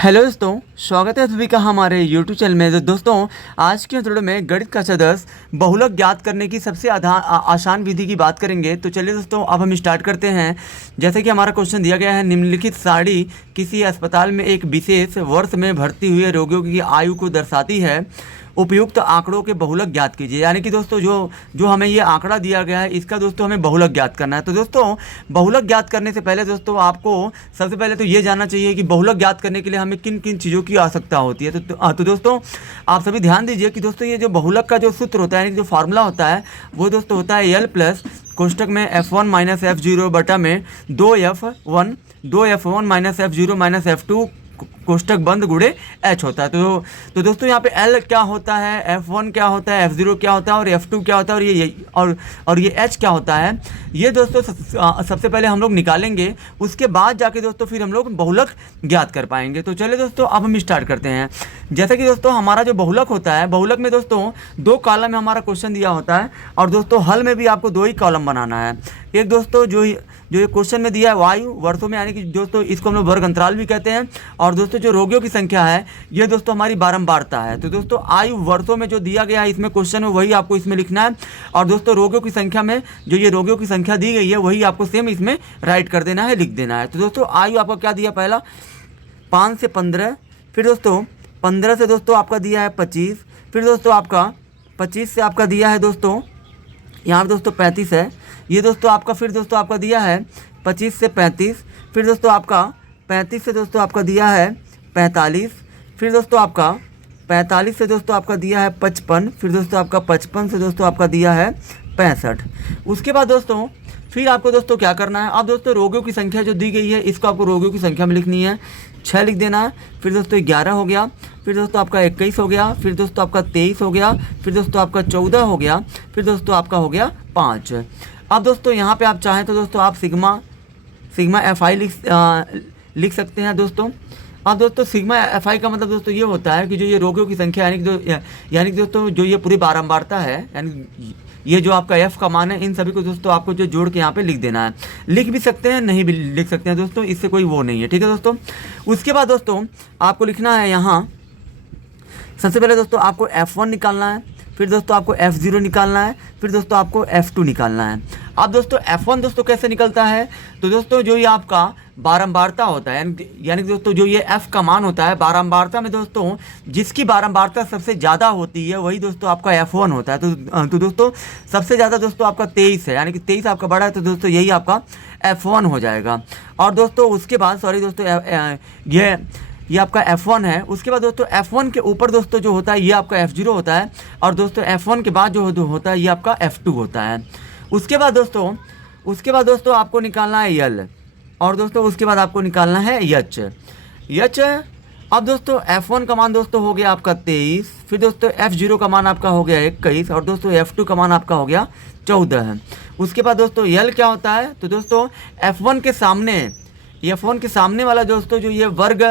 Hello दोस्तों, स्वागत है सभी का हमारे YouTube चैनल में। तो दोस्तों, आज के वीडियो में गणित कक्षा 10 बहुलक ज्ञात करने की सबसे आसान विधि की बात करेंगे। तो चलिए दोस्तों, अब हम स्टार्ट करते हैं। जैसे कि हमारा क्वेश्चन दिया गया है, निम्नलिखित सारणी किसी अस्पताल में एक विशेष वर्ष में भर्ती हुए रोगियों की आयु को दर्शाती है। उपयुक्त आंकड़ों के बहुलक ज्ञात कीजिए। यानी कि दोस्तों जो हमें ये आंकड़ा दिया गया है, इसका दोस्तों हमें बहुलक ज्ञात करना है। तो दोस्तों, बहुलक ज्ञात करने से पहले दोस्तों आपको सबसे पहले तो ये जानना चाहिए कि बहुलक ज्ञात करने के लिए हमें किन किन चीज़ों की आवश्यकता होती है। तो दोस्तों, आप सभी ध्यान दीजिए कि दोस्तों ये जो बहुलक का जो सूत्र होता है, यानी कि जो फार्मूला होता है, वो दोस्तों होता है एल प्लस कोष्टक में F1 माइनस F0 बटा में 2F1 minus F0 minus F2 कोष्टक बंद गुणे H होता है। तो दोस्तों यहाँ पे L क्या होता है, F1 क्या होता है, F0 क्या होता है और F2 क्या होता है और ये H क्या होता है, ये दोस्तों सबसे पहले हम लोग निकालेंगे। उसके बाद जाके दोस्तों फिर हम लोग बहुलक ज्ञात कर पाएंगे। तो चलिए दोस्तों, अब हम स्टार्ट करते हैं। जैसे कि दोस्तों हमारा जो बहुलक होता है, बहुलक में दोस्तों दो कॉलम में हमारा क्वेश्चन दिया होता है और दोस्तों हल में भी आपको दो ही कॉलम बनाना है। एक दोस्तों जो ये क्वेश्चन में दिया है वायु वर्षों में, यानी कि दोस्तों इसको हम लोग वर्ग अंतराल भी कहते हैं। और दोस्तों जो रोगियों की संख्या है, ये दोस्तों हमारी बारंबारता है। तो दोस्तों आयु वर्षों में जो दिया गया है इसमें क्वेश्चन में, वही आपको इसमें लिखना है। और दोस्तों रोगियों की संख्या में जो ये रोगियों की संख्या दी गई है, वही आपको सेम इसमें राइट कर देना है, लिख देना है। तो दोस्तों आयु आपको क्या दिया, पहला 5 से 15, फिर दोस्तों 15 से दोस्तों आपका दिया है 25, फिर दोस्तों आपका 25 से आपका दिया है दोस्तों यहाँ पे दोस्तों 35 है। ये दोस्तों आपका फिर दोस्तों आपका दिया है 25 से 35, फिर दोस्तों आपका 35 से दोस्तों आपका दिया है 45, फिर दोस्तों आपका 45 से दोस्तों आपका दिया है 55, फिर दोस्तों आपका 55 से दोस्तों आपका दिया है 65। उसके बाद दोस्तों फिर आपको दोस्तों क्या करना है, अब दोस्तों रोगियों की संख्या जो दी गई है, इसको आपको रोगियों की संख्या में लिखनी है, 6 लिख देना है। फिर दोस्तों 11 हो गया, फिर दोस्तों आपका 21 हो गया, फिर दोस्तों आपका 23 हो गया, फिर दोस्तों आपका 14 हो गया, फिर दोस्तों आपका हो गया 5। अब दोस्तों यहाँ पे आप चाहें तो दोस्तों आप सिग्मा FI लिख सकते हैं दोस्तों। अब दोस्तों सिग्मा FI का मतलब दोस्तों ये होता है कि जो ये रोगियों की संख्या यानी कि दोस्तों जो ये पूरी बारंबारता है, यानी ये जो आपका F का मान है, इन सभी को दोस्तों आपको जो जोड़ के यहाँ पे लिख देना है। लिख भी सकते हैं, नहीं भी लिख सकते हैं दोस्तों, इससे कोई वो नहीं है, ठीक है दोस्तों। उसके बाद दोस्तों आपको लिखना है यहाँ, सबसे पहले दोस्तों आपको F1 निकालना है, फिर दोस्तों आपको F0 निकालना है, फिर दोस्तों आपको F2 निकालना है। अब दोस्तों F1 दोस्तों कैसे निकलता है, तो दोस्तों जो ये आपका बारंबारता होता है, यानी कि दोस्तों जो ये F का मान होता है बारंबारता में, दोस्तों जिसकी बारंबारता सबसे ज़्यादा होती है वही दोस्तों आपका F1 होता है। तो दोस्तों सबसे ज़्यादा दोस्तों आपका 23 है, यानी कि 23 आपका बड़ा है, तो दोस्तों यही आपका F1 हो जाएगा। और दोस्तों उसके बाद सॉरी दोस्तों ये आपका F1 है। उसके बाद दोस्तों F1 के ऊपर दोस्तों जो होता है ये आपका F0 होता है, और दोस्तों F1 के बाद जो होता है ये आपका F2 होता है। उसके बाद दोस्तों आपको निकालना है L, और दोस्तों उसके बाद आपको निकालना है H। अब दोस्तों F1 का मान दोस्तों हो गया आपका 23, फिर दोस्तों F0 का मान आपका हो गया 21, और दोस्तों F2 का मान आपका हो गया 14 है। उसके बाद दोस्तों L क्या होता है, तो दोस्तों F1 के सामने वाला दोस्तों जो ये वर्ग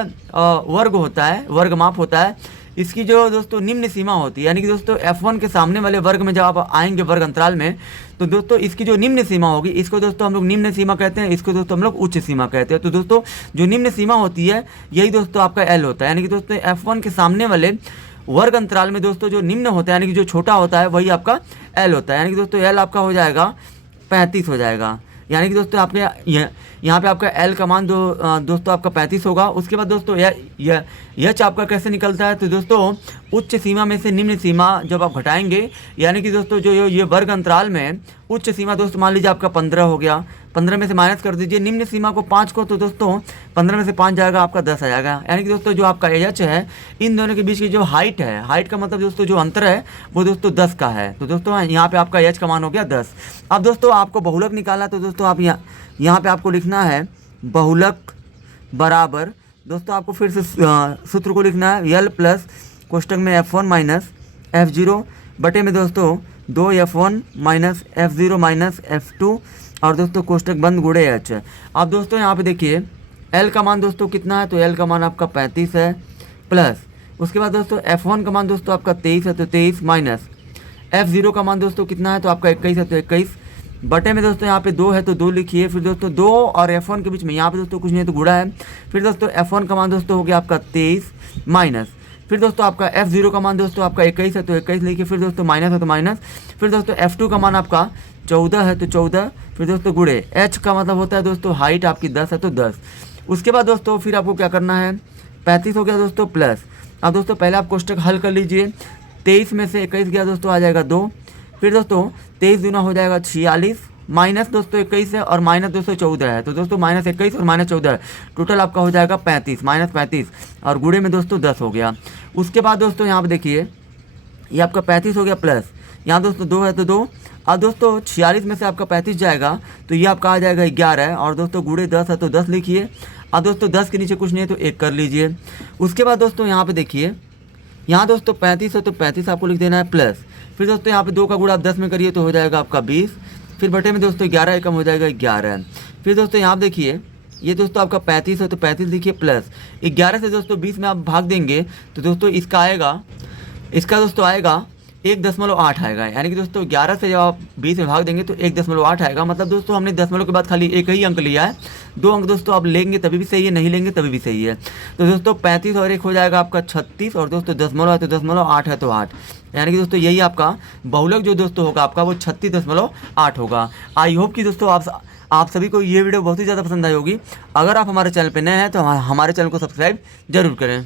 होता है, वर्ग माप होता है, इसकी जो दोस्तों निम्न सीमा होती है, यानी कि दोस्तों F1 के सामने वाले वर्ग में जब आप आएंगे वर्ग अंतराल में, तो दोस्तों इसकी जो निम्न सीमा होगी, इसको दोस्तों हम लोग निम्न सीमा कहते हैं, इसको दोस्तों हम लोग उच्च सीमा कहते हैं। तो दोस्तों जो निम्न सीमा होती है यही दोस्तों आपका L होता है, यानी कि दोस्तों F1 के सामने वाले वर्ग अंतराल में दोस्तों जो निम्न होता है, यानी कि जो छोटा होता है, वही आपका L होता है। यानी कि दोस्तों L आपका हो जाएगा 35 हो जाएगा, यानी कि दोस्तों आपके यहाँ पे आपका L का मान दोस्तों आपका 35 होगा। उसके बाद दोस्तों H आपका कैसे निकलता है, तो दोस्तों उच्च सीमा में से निम्न सीमा जब आप घटाएंगे, यानी कि दोस्तों जो ये वर्ग अंतराल में उच्च सीमा दोस्तों मान लीजिए आपका 15 हो गया, 15 में से माइनस कर दीजिए निम्न सीमा को 5 को, तो दोस्तों 15 में से 5 जाएगा आपका 10 आ जाएगा। यानी कि दोस्तों जो आपका H है, इन दोनों के बीच की जो हाइट है, हाइट का मतलब दोस्तों जो अंतर है वो दोस्तों 10 का है। तो दोस्तों यहाँ पे आपका H का मान हो गया 10। अब दोस्तों आपको बहुलक निकालना, तो दोस्तों आप यहाँ पे आपको लिखना है बहुलक बराबर, दोस्तों आपको फिर से सूत्र को लिखना है L प्लस कोष्टक में F1 माइनस F0 बटे में दोस्तों 2F1 minus F0 minus F2, और दोस्तों कोष्टक बंद गुणे H। अब दोस्तों यहाँ पे देखिए L का मान दोस्तों कितना है, तो L का मान आपका 35 है, प्लस उसके बाद दोस्तों F1 का मान दोस्तों आपका 23 है, तो 23 माइनस F0 का मान दोस्तों कितना है, तो आपका 21 है, तो 21 बटे में दोस्तों यहाँ पे 2 है तो 2 लिखिए। फिर दोस्तों 2 और F1 के बीच में यहाँ पे दोस्तों कुछ नहीं है तो गुणा है। फिर दोस्तों F1 का मान दोस्तों हो गया आपका 23 माइनस। फिर दोस्तों आपका F0 का मान दोस्तों आपका 21 है तो 21 लिखिए। फिर दोस्तों माइनस है तो माइनस। फिर दोस्तों F2 का मान आपका 14 है तो 14। फिर दोस्तों गुणे H का मतलब होता है दोस्तों हाइट आपकी 10 है तो 10। उसके बाद दोस्तों फिर आपको क्या करना है, 35 हो गया दोस्तों प्लस। अब दोस्तों पहले आप कोष्टक हल कर लीजिए। 23 में से 21 गया दोस्तों आ जाएगा 2। फिर दोस्तों 23 दूना हो जाएगा 46 माइनस दोस्तों 21 है और माइनस दोस्तों 14 है तो दोस्तों माइनस 21 और माइनस 14 टोटल आपका हो जाएगा 35 माइनस 35 और गुणे में दोस्तों 10 हो गया। उसके बाद दोस्तों यहाँ पे देखिए ये आपका 35 हो गया प्लस, यहाँ दोस्तों 2 है तो 2। अब दोस्तों 46 में से आपका 35 जाएगा तो ये आपका आ जाएगा 11 और दोस्तों गुणे 10 है तो 10 लिखिए। अब दोस्तों 10 के नीचे कुछ नहीं है तो 1 कर लीजिए। उसके बाद दोस्तों यहाँ पे देखिए, यहाँ दोस्तों 35 है तो 35 आपको लिख देना है प्लस। फिर दोस्तों यहाँ पे 2 का गुणा आप 10 में करिए तो हो जाएगा आपका 20। फिर बटे में दोस्तों 11 एकम हो जाएगा 11। फिर दोस्तों यहाँ पे देखिए ये दोस्तों आपका 35 है तो 35 लिखिए प्लस 11 से दोस्तों 20 में आप भाग देंगे तो दोस्तों इसका दोस्तों आएगा 1.8 आएगा। यानी कि दोस्तों 11 से जब आप 20 में भाग देंगे तो 1.8 आएगा। मतलब दोस्तों हमने दशमलव के बाद खाली एक ही अंक लिया है, 2 अंक दोस्तों आप लेंगे तभी भी सही है, नहीं लेंगे तभी भी सही है। तो दोस्तों 35 और 1 हो जाएगा आपका 36 और दोस्तों दशमलव है तो दशमलव 8 है तो 8। यानी कि दोस्तों यही आपका बहुलक जो दोस्तों होगा आपका वो 36.8 होगा। आई होप कि दोस्तों आप सभी को ये वीडियो बहुत ही ज़्यादा पसंद आई होगी। अगर आप हमारे चैनल पर नए हैं तो हमारे चैनल को सब्सक्राइब जरूर करें।